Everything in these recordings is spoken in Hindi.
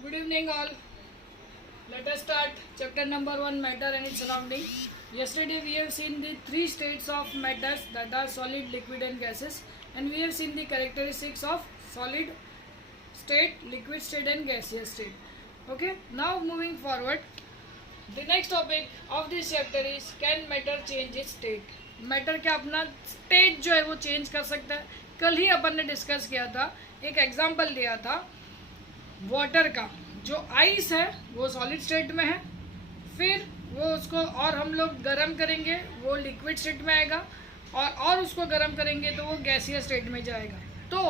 Good evening, all. Let us start chapter number 1, matter and its surrounding. Yesterday we have seen the three states of matters, that are solid, liquid and gases, and we have seen the characteristics of solid state, liquid state and gaseous state. Okay, now moving forward, the next topic of this chapter is, can matter change its state? Matter क्या अपना स्टेट जो है वो चेंज कर सकता है? कल ही अपन ने डिस्कस किया था, एक एग्जांपल दिया था वाटर का। जो आइस है वो सॉलिड स्टेट में है, फिर वो उसको और हम लोग गर्म करेंगे, वो लिक्विड स्टेट में आएगा, और उसको गर्म करेंगे तो वो गैसियस स्टेट में जाएगा। तो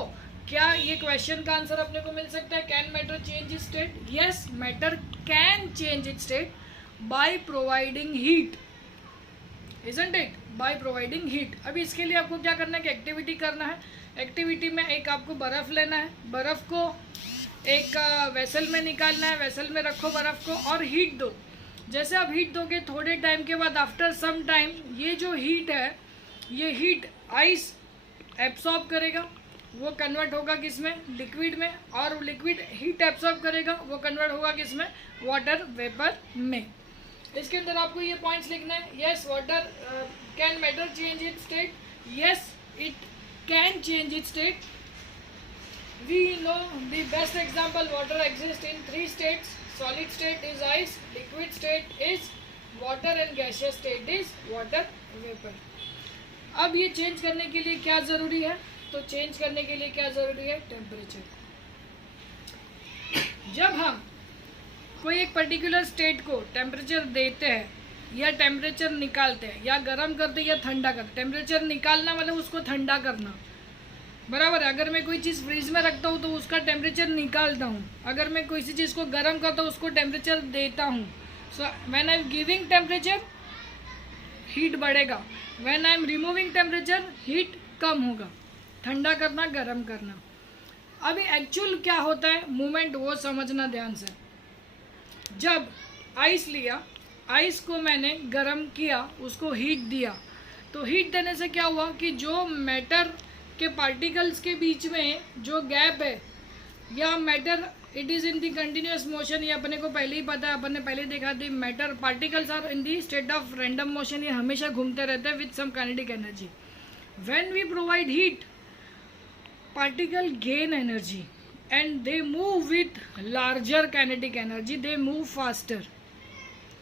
क्या ये क्वेश्चन का आंसर अपने को मिल सकता है, can matter change it's state? Yes, matter can change it's state by providing heat, isn't it? By providing heat. अभी इसके लिए आपको क्या करना है कि एक्टिविटी करना है। एक्टिविटी में एक आपको बर्फ़ लेना है, बर्फ़ को एक वेसल में निकालना है, वेसल में रखो बर्फ़ को और हीट दो। जैसे आप हीट दोगे थोड़े टाइम के बाद, आफ्टर सम टाइम, ये जो हीट है ये हीट आइस एब्सॉर्ब करेगा, वो कन्वर्ट होगा किस में? लिक्विड में, और लिक्विड हीट एब्सॉर्ब करेगा, वो कन्वर्ट होगा किस में? वाटर वेपर में। इसके अंदर आपको ये पॉइंट्स लिखना है। Yes, water can matter change it's state? Yes, it can change it's state. We know the best example, water exists in three states. Solid state is ice, liquid state is water and gaseous state is water vapor. अब ये चेंज करने के लिए क्या ज़रूरी है? तो चेंज करने के लिए क्या ज़रूरी है? टेम्परेचर। जब हम कोई एक पर्टिकुलर स्टेट को टेम्परेचर देते हैं या टेम्परेचर निकालते हैं, या गर्म करते हैं या ठंडा करते हैं। टेम्परेचर निकालना मतलब उसको ठंडा करना, बराबर है। अगर मैं कोई चीज़ फ्रीज में रखता हूँ तो उसका टेम्परेचर निकालता हूँ, अगर मैं किसी चीज़ को गर्म करता हूँ उसको टेम्परेचर देता हूँ। So when I am giving temperature, heat बढ़ेगा, when I am removing temperature, heat कम होगा। ठंडा करना, गर्म करना। अभी एक्चुअल क्या होता है मूवमेंट, वो समझना ध्यान से। जब आइस लिया, आइस को मैंने गर्म किया, उसको हीट दिया, तो हीट देने से क्या हुआ कि जो मैटर के पार्टिकल्स के बीच में जो गैप है, या matter it is in the continuous motion, ये अपने को पहले ही पता है, अपन ने पहले देखा थी। Matter particles are in the state of random motion, ये हमेशा घूमते रहते हैं with some kinetic energy. When we provide heat, particle gain energy and they move with larger kinetic energy, they move faster.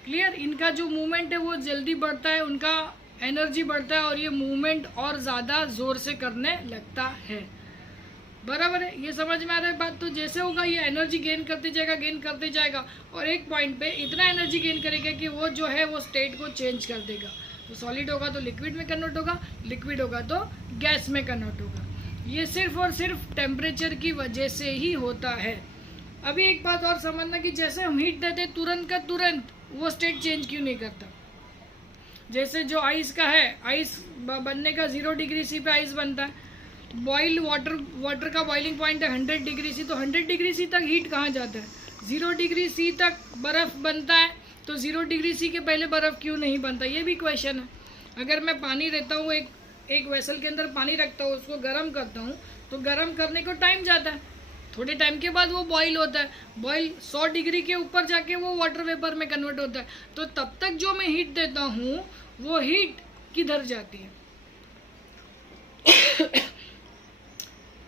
Clear? इनका जो मूवमेंट है वो जल्दी बढ़ता है, उनका एनर्जी बढ़ता है, और ये मूवमेंट और ज़्यादा ज़ोर से करने लगता है। बराबर है? ये समझ में आ रहा है बात? तो जैसे होगा ये एनर्जी गेन करते जाएगा, गेन करते जाएगा, और एक पॉइंट पे इतना एनर्जी गेन करेगा कि वो जो है वो स्टेट को चेंज कर देगा। तो सॉलिड होगा तो लिक्विड में कन्वर्ट होगा, लिक्विड होगा तो गैस में कन्वर्ट होगा। ये सिर्फ और सिर्फ टेम्परेचर की वजह से ही होता है। अभी एक बात और समझना कि जैसे हम हीट देते तुरंत का तुरंत, वो स्टेट चेंज क्यों नहीं करता? जैसे जो आइस का है, आइस बनने का 0 डिग्री सी पे आइस बनता है। बॉइल वाटर का बॉइलिंग पॉइंट है 100 डिग्री सी, तो 100 डिग्री सी तक हीट कहाँ जाता है? 0 डिग्री सी तक बर्फ़ बनता है, तो 0 डिग्री सी के पहले बर्फ़ क्यों नहीं बनता? ये भी क्वेश्चन है। अगर मैं पानी रहता हूँ, एक वेसल के अंदर पानी रखता हूँ, उसको गर्म करता हूँ, तो गर्म करने को टाइम जाता है, थोड़े टाइम के बाद वो बॉईल होता है। बॉईल 100 डिग्री के ऊपर जाके वो वाटर वेपर में कन्वर्ट होता है। तो तब तक जो मैं हीट देता हूँ वो हीट किधर जाती है?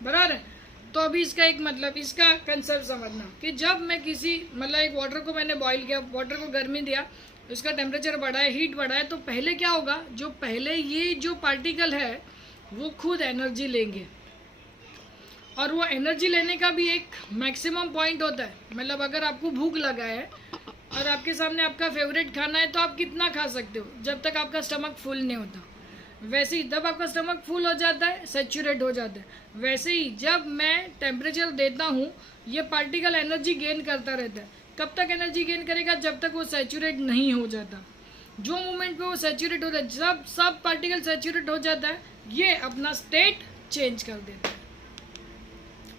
बराबर है? तो अभी इसका एक मतलब, इसका कंसेप्ट समझना कि जब मैं किसी मतलब एक वाटर को मैंने बॉईल किया, वाटर को गर्मी दिया, उसका टेम्परेचर बढ़ा है, हीट बढ़ा है, तो पहले क्या होगा? जो पहले ये जो पार्टिकल है वो खुद एनर्जी लेंगे, और वो एनर्जी लेने का भी एक मैक्सिमम पॉइंट होता है। मतलब अगर आपको भूख लगा है और आपके सामने आपका फेवरेट खाना है, तो आप कितना खा सकते हो? जब तक आपका स्टमक फुल नहीं होता। वैसे ही जब आपका स्टमक फुल हो जाता है, सैचुरेट हो जाता है, वैसे ही जब मैं टेम्परेचर देता हूँ, ये पार्टिकल एनर्जी गेन करता रहता है। कब तक एनर्जी गेन करेगा? जब तक वो सैचुरेट नहीं हो जाता। जो मोमेंट पे वो सैचुरेट हो जाता है, जब सब पार्टिकल सैचुरेट हो जाता है, ये अपना स्टेट चेंज कर देता है।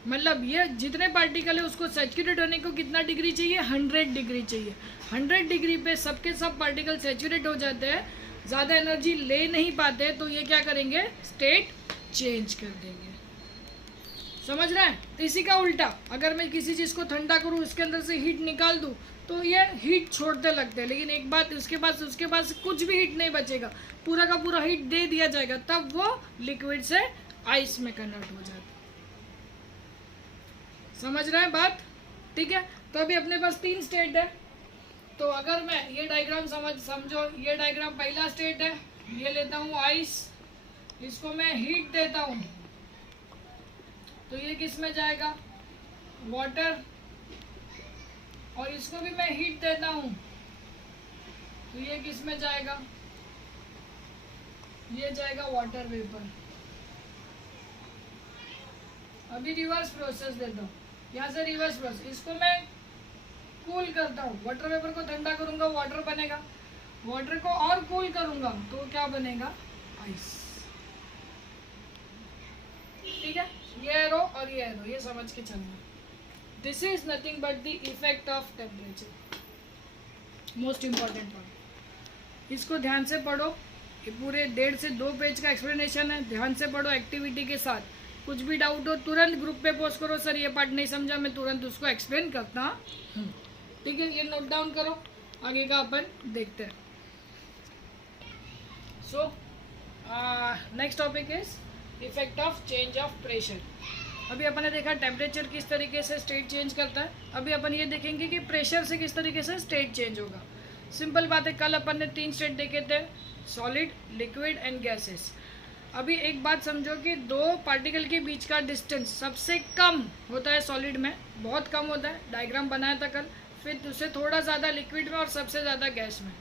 मतलब ये जितने पार्टिकल है उसको सैचुरेट होने को कितना डिग्री चाहिए? 100 डिग्री चाहिए। 100 डिग्री पे सबके सब पार्टिकल सैचुरेट हो जाते हैं, ज़्यादा एनर्जी ले नहीं पाते, तो ये क्या करेंगे? स्टेट चेंज कर देंगे। समझ रहे हैं? तो इसी का उल्टा, अगर मैं किसी चीज़ को ठंडा करूँ, इसके अंदर से हीट निकाल दूँ, तो ये हीट छोड़ते लगते हैं, लेकिन एक बात उसके पास कुछ भी हीट नहीं बचेगा, पूरा का पूरा हीट दे दिया जाएगा, तब वो लिक्विड से आइस में कन्वर्ट हो जाता है। समझ रहे हैं बात? ठीक है। तो अभी अपने पास 3 स्टेट है। तो अगर मैं ये डायग्राम समझो, ये डायग्राम पहला स्टेट है, ये लेता हूँ आइस, इसको मैं हीट देता हूँ, तो ये किस में जाएगा? वाटर। और इसको भी मैं हीट देता हूँ, तो ये किस में जाएगा? ये जाएगा वाटर वेपर। अभी रिवर्स प्रोसेस देता हूँ, यहाँ से रिवर्स प्रोसेस, इसको मैं कूल करता हूँ, वाटर वेपर को ठंडा करूँगा, वाटर बनेगा, वाटर को और कूल करूँगा तो क्या बनेगा? आइस। ठीक है, ये एरो और ये एरो, ये समझ के चलना। This is nothing but the effect of temperature, most important point. इसको ध्यान से पढ़ो, ये पूरे 1.5 से 2 पेज का एक्सप्लेनेशन है, ध्यान से पढ़ो एक्टिविटी के साथ। कुछ भी डाउट हो तुरंत ग्रुप पे पोस्ट करो, सर ये पार्ट नहीं समझा, मैं तुरंत उसको एक्सप्लेन करता हूँ। ठीक है, ये नोट डाउन करो, आगे का अपन देखते हैं। So next topic is effect of change of pressure. अभी अपन ने देखा टेम्परेचर किस तरीके से स्टेट चेंज करता है, अभी अपन ये देखेंगे कि प्रेशर से किस तरीके से स्टेट चेंज होगा। सिंपल बात है, कल अपन ने 3 स्टेट देखे थे, सॉलिड, लिक्विड एंड गैसेस। अभी एक बात समझो कि 2 पार्टिकल के बीच का डिस्टेंस सबसे कम होता है सॉलिड में, बहुत कम होता है, डायग्राम बनाया था कल, फिर उससे थोड़ा ज़्यादा लिक्विड में और सबसे ज़्यादा गैस में।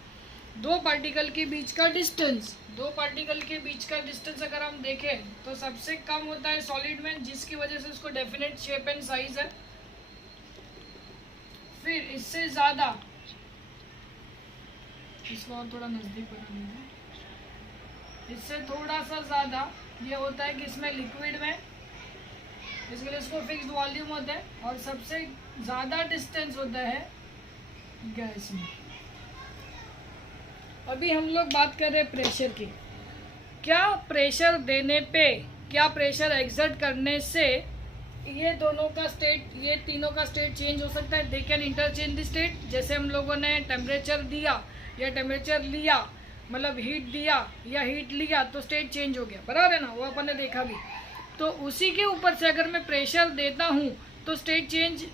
2 पार्टिकल के बीच का डिस्टेंस, 2 पार्टिकल के बीच का डिस्टेंस अगर हम देखें तो सबसे कम होता है सॉलिड में, जिसकी वजह से उसको डेफिनेट शेप एंड साइज है। फिर इससे ज़्यादा, इसको और थोड़ा नज़दीक बना लेंगे, इससे थोड़ा सा ज़्यादा ये होता है कि इसमें लिक्विड में, इसके लिए इसको फिक्स्ड वॉल्यूम होता है, और सबसे ज़्यादा डिस्टेंस होता है गैस में। अभी हम लोग बात कर रहे हैं प्रेशर की। क्या प्रेशर देने पे, क्या प्रेशर एक्सर्ट करने से ये दोनों का स्टेट, ये तीनों का स्टेट चेंज हो सकता है? They can interchange the state. जैसे हम लोगों ने टेम्परेचर दिया या टेम्परेचर लिया, मतलब हीट दिया या हीट लिया, तो स्टेट चेंज हो गया, बराबर है ना? वो अपन ने देखा भी। तो उसी के ऊपर से अगर मैं प्रेशर देता हूँ तो स्टेट चेंज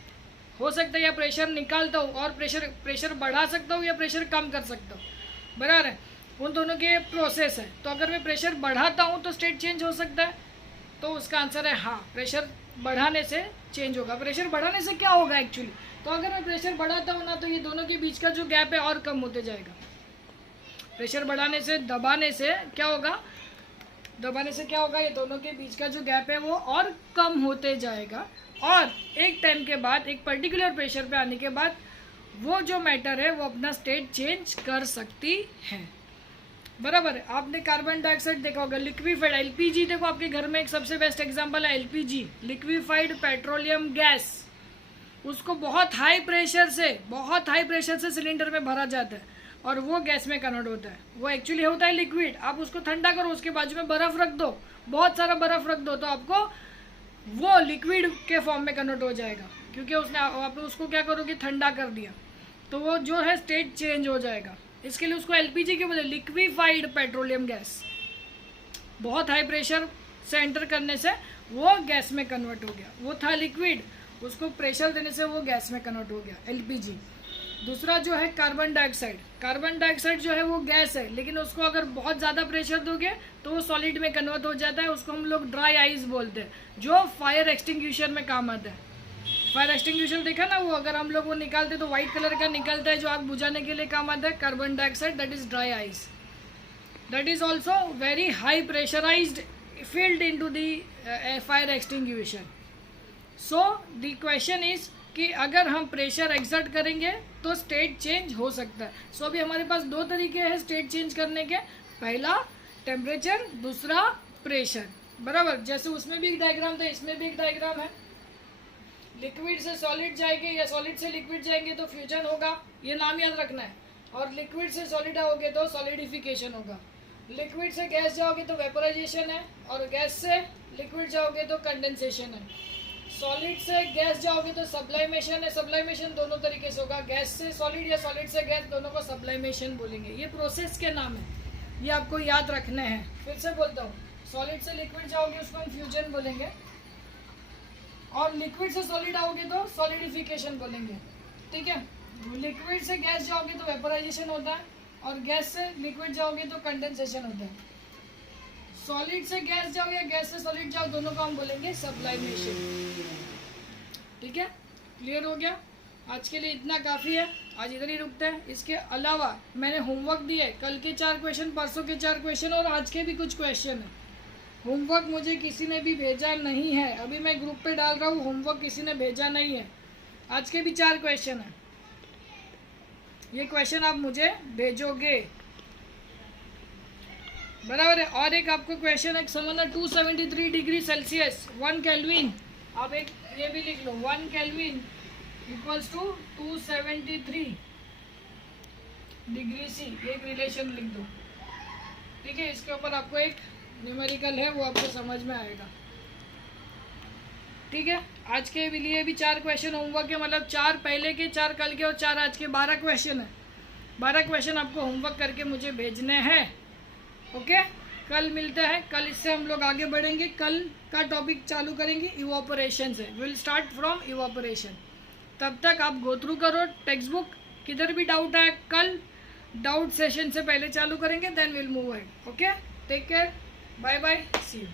हो सकता है, या प्रेशर निकालता हूँ और प्रेशर बढ़ा सकता हूँ या प्रेशर कम कर सकता हूँ, बराबर है? उन दोनों के प्रोसेस है। तो अगर मैं प्रेशर बढ़ाता हूँ तो स्टेट चेंज हो सकता है, तो उसका आंसर है हाँ, प्रेशर बढ़ाने से चेंज होगा। प्रेशर बढ़ाने से क्या होगा एक्चुअली? तो अगर मैं प्रेशर बढ़ाता हूँ ना, तो ये दोनों के बीच का जो गैप है और कम होते जाएगा। प्रेशर बढ़ाने से, दबाने से क्या होगा? दबाने से क्या होगा? ये दोनों के बीच का जो गैप है वो और कम होते जाएगा, और एक टाइम के बाद, एक पर्टिकुलर प्रेशर पे आने के बाद वो जो मैटर है वो अपना स्टेट चेंज कर सकती है, बराबर है? आपने कार्बन डाइऑक्साइड देखा होगा, लिक्विफाइड एलपीजी, देखो आपके घर में एक सबसे बेस्ट एग्जांपल है एलपीजी, लिक्विफाइड पेट्रोलियम गैस। उसको बहुत हाई प्रेशर से सिलेंडर में भरा जाता है और वो गैस में कन्वर्ट होता है। वो एक्चुअली होता है लिक्विड। आप उसको ठंडा करो, उसके बाजू में बर्फ़ रख दो, बहुत सारा बर्फ़ रख दो, तो आपको वो लिक्विड के फॉर्म में कन्वर्ट हो जाएगा, क्योंकि आपने उसको क्या करोगे? ठंडा कर दिया, तो वो जो है स्टेट चेंज हो जाएगा। इसके लिए उसको एलपीजी के बोले, लिक्विफाइड पेट्रोलियम गैस। बहुत हाई प्रेशर से एंटर करने से वो गैस में कन्वर्ट हो गया। वो था लिक्विड, उसको प्रेशर देने से वो गैस में कन्वर्ट हो गया, एलपीजी। दूसरा जो है कार्बन डाइऑक्साइड। कार्बन डाइऑक्साइड जो है वो गैस है, लेकिन उसको अगर बहुत ज़्यादा प्रेशर दोगे तो वो सॉलिड में कन्वर्ट हो जाता है। उसको हम लोग ड्राई आइस बोलते हैं, जो फायर एक्सटिंग्विशर में काम आता है। फायर एक्सटिंग्विशर देखा ना, वो अगर हम लोग वो निकालते तो वाइट कलर का निकलता है, जो आग बुझाने के लिए काम आता है, carbon dioxide, that is dry ice. That is also very high pressurized, filled into the fire extinguisher. So the question is कि अगर हम प्रेशर एक्सर्ट करेंगे तो स्टेट चेंज हो सकता है। सो अभी हमारे पास 2 तरीके हैं स्टेट चेंज करने के, पहला टेम्परेचर, दूसरा प्रेशर, बराबर? जैसे उसमें भी एक डायग्राम था, इसमें भी एक डायग्राम है। लिक्विड से सॉलिड जाएंगे या सॉलिड से लिक्विड जाएंगे तो फ्यूजन होगा, ये नाम याद रखना है। और लिक्विड से सॉलिड आओगे तो सॉलिडिफिकेशन होगा। लिक्विड से गैस जाओगे तो वेपोराइजेशन है, और गैस से लिक्विड जाओगे तो कंडेंसेशन है। सॉलिड से गैस जाओगे तो सब्लाइमेशन है। सब्लाइमेशन दोनों तरीके से होगा, गैस से सॉलिड या सॉलिड से गैस, दोनों को सब्लाइमेशन बोलेंगे। ये प्रोसेस के नाम है, ये आपको याद रखने हैं। फिर से बोलता हूँ, सॉलिड से लिक्विड जाओगे उसको हम फ्यूजन बोलेंगे, और लिक्विड से सॉलिड आओगे तो सॉलिडिफिकेशन बोलेंगे, ठीक है। लिक्विड से गैस जाओगे तो वेपोराइजेशन होता है, और गैस से लिक्विड जाओगे तो कंडेंसेशन होता है। सॉलिड से गैस जाओ या गैस से सॉलिड जाओ, दोनों को हम बोलेंगे सब्लाइमेशन, ठीक है। क्लियर हो गया? आज के लिए इतना काफ़ी है, आज इधर ही रुकता है। इसके अलावा मैंने होमवर्क दिए, कल के 4 क्वेश्चन, परसों के 4 क्वेश्चन और आज के भी कुछ क्वेश्चन है। होमवर्क मुझे किसी ने भी भेजा नहीं है, अभी मैं ग्रुप पे डाल रहा हूँ, होमवर्क किसी ने भेजा नहीं है। आज के भी 4 क्वेश्चन है, ये क्वेश्चन आप मुझे भेजोगे, बराबर है। और एक आपको क्वेश्चन है, समझना, 273 डिग्री सेल्सियस 1 केल्विन, आप एक ये भी लिख लो, 1 kelvin equals to 273 degree C, एक रिलेशन लिख दो, ठीक है। इसके ऊपर आपको एक न्यूमेरिकल है, वो आपको समझ में आएगा, ठीक है। आज के लिए भी 4 क्वेश्चन होमवर्क है, मतलब 4 पहले के, 4 कल के और 4 आज के, 12 क्वेश्चन है। 12 क्वेश्चन आपको होमवर्क करके मुझे भेजने हैं, ओके। कल मिलते हैं, कल इससे हम लोग आगे बढ़ेंगे। कल का टॉपिक चालू करेंगे इवोपरेशन से, विल स्टार्ट फ्रॉम इवोपरेशन। तब तक आप गो थ्रू करो टेक्स्ट बुक, किधर भी डाउट है कल डाउट सेशन से पहले चालू करेंगे, then will move ahead, okay. Take care, bye bye, see you.